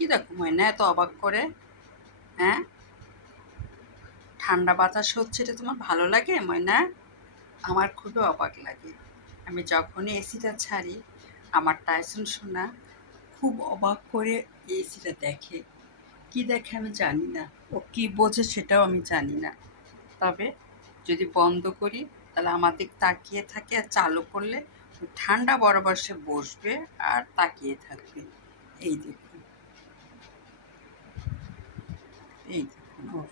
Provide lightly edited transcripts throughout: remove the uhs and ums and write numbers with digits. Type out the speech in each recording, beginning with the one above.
কি দেখো ময়না এত অবাক করে? হ্যাঁ, ঠান্ডা বাতাস হচ্ছে, এটা তোমার ভালো লাগে ময়না? আমার খুবই অবাক লাগে। আমি যখনই এসিটা ছাড়ি, আমার টাইসন সোনা খুব অবাক করে এসিটা দেখে। কি দেখে আমি জানি না, ও কি বোঝে সেটাও আমি জানি না। তবে যদি বন্ধ করি তাহলে আমার দিক তাকিয়ে থাকে, আর চালু করলে ওই ঠান্ডা বরাবর সে বসবে আর তাকিয়ে থাকবে। এই দেখুন, এই দেখুন ওর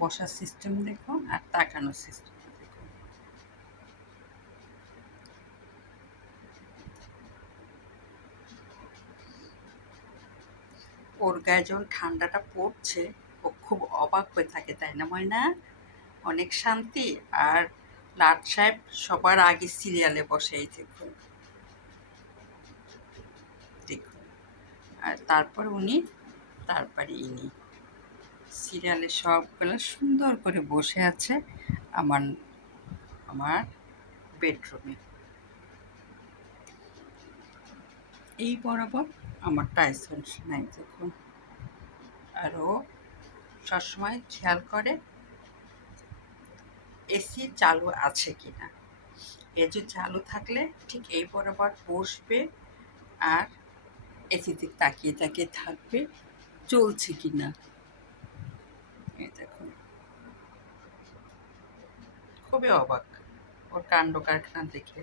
বসার সিস্টেম দেখুন আর তাকানোর সিস্টেম দেখুন। ওর গায়ে যখন ঠান্ডাটা পড়ছে, ও খুব অবাক হয়ে থাকে, তাই না ময়না? অনেক শান্তি। আর লাট সাহেব সবার আগে সিরিয়ালে বসে, এই দেখুন দেখুন। আর তারপর উনি, তারপরে ইনি সিরিয়ালে সবগুলো সুন্দর করে বসে আছে আমার আমার বেডরুমে। এই বরাবর আমার টাইসন নাই দেখুন। আর ও সবসময় খেয়াল করে এসি চালু আছে কিনা। এসি চালু থাকলে ঠিক এই বরাবর বসবে আর এসিতে তাকিয়ে তাকিয়ে থাকবে চলছে কিনা। এই দেখুন, খুবই অবাক ওর কাণ্ড কারখানা দেখে।